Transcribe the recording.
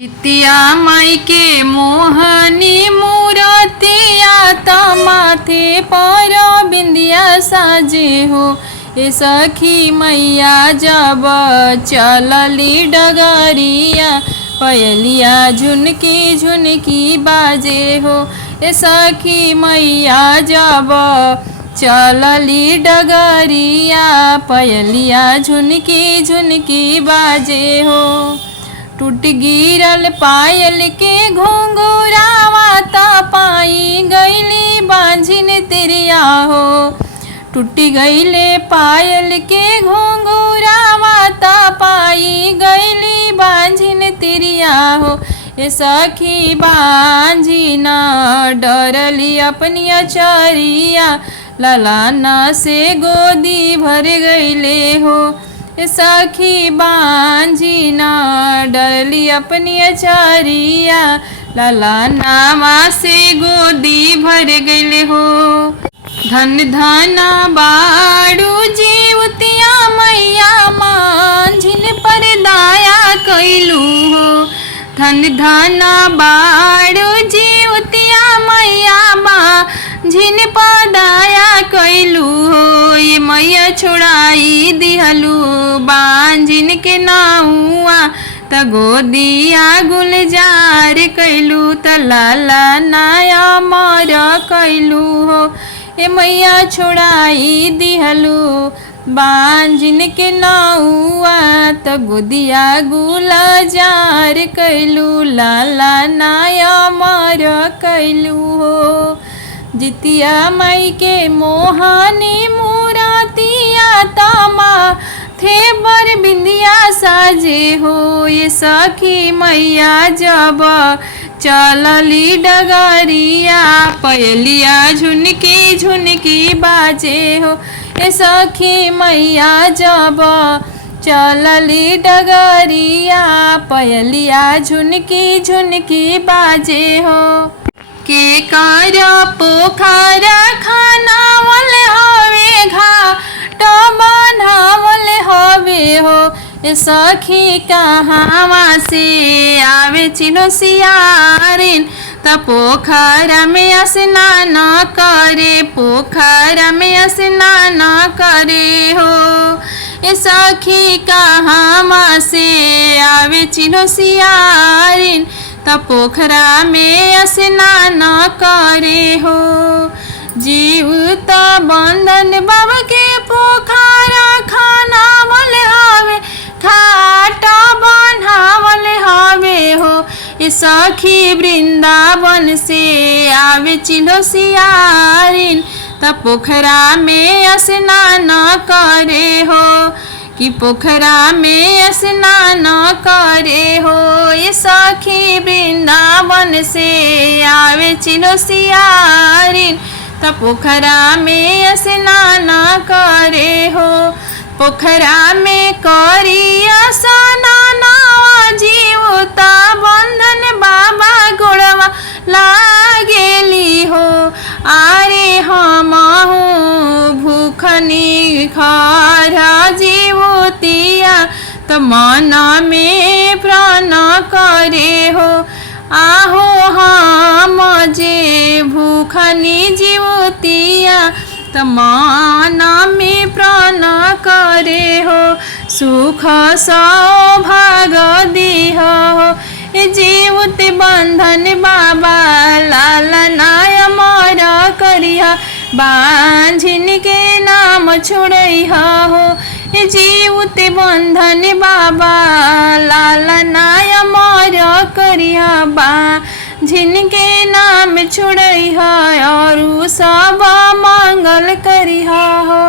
जितिया माई के मोहनी मूरतिया त माथे पर बिंदिया साजे हो। ए सखी मैया जब चलली डगरिया पयलिया झुनकी झुनकी बाजे हो। ए सखी मैया जब चलली डगरिया पयलिया झुनकी झुनकी बाजे हो। टूट गिरल पायल के घुंघरावा ता पाई गईली बांझिन तिरिया हो। टूट गईले पायल के घुंघरावा ता पाई गईली बांझिन तिरिया हो। ए सखी बांझिन डरली अपनी अचरिया ललाना से गोदी भर गईले हो। सखी बांझिन डरली अपनी अचरिया ललाना से गोदी भर गईले हो। धन धन बाड़ू जीवतिया मैया मांझिन पर दाया कैलू हो। धन धन बाड़ू जीवतिया मैया मांझिन पर दाया कैलू हो। ये मैया छोड़ाई दिहलू बांझिन के नाहुआ त गोदिया गुलजार कैलू त लाला नाया मर कैलू हो। ए मैया छोड़ाई दिहलू बांझिन के नाहुआ त गोदिया गुलजार कैलू लाला नाया मर कैलू हो। जितिया माई के मोहनी मूरतिया तमा थे बर बिंदिया साजे हो। ये सखी मैया जब चलली डगरिया पयलिया झुनकी झुनकी बाजे हो। ये सखी मैया जब चलली डगरिया पयलिया झुनकी झुनकी बाजे हो। के कर पोखर खानावल हवे घाट बनावल हवे हो। ए सखी कहाँवा से आवे चिलो सियारिन त पोखर में स्नान करे पोखर में स्नान करे हो। ए सखी कहाँवा से आवे चिलो सियारिन त पोखरा में स्नान करे हो। जीव त बंधन बाबा के पोखरा खानावल हवे घाट बनावल हवे हो। ए सखी वृंदावन से आवे चिलो सियारिन त पोखरा में स्नान करे हो। कि पोखरा में स्नान करे हो। ये सखी वृंदावन से आवे चिलो सियारिन त पोखरा में स्नान करे हो। पोखरा में करिया स्नाना जीवता बंधन बाबा गोड़वा लागेली हो। आरे हमहू भूखनी खरा जीवतिया त मन में प्राण करे हो। आहो हम जे भूखनी जीवतिया त मन में प्राण करे हो। सुख सौभाग दिह हो। ए जीवते बंधन बाबा लाला नाय मर करिया बांझिन के नाम छोड़िया हो। ए जीवते बंधन बाबा लाला नाय मर करिया बांझिन के नाम छोड़िया और सब मंगल करिया हो।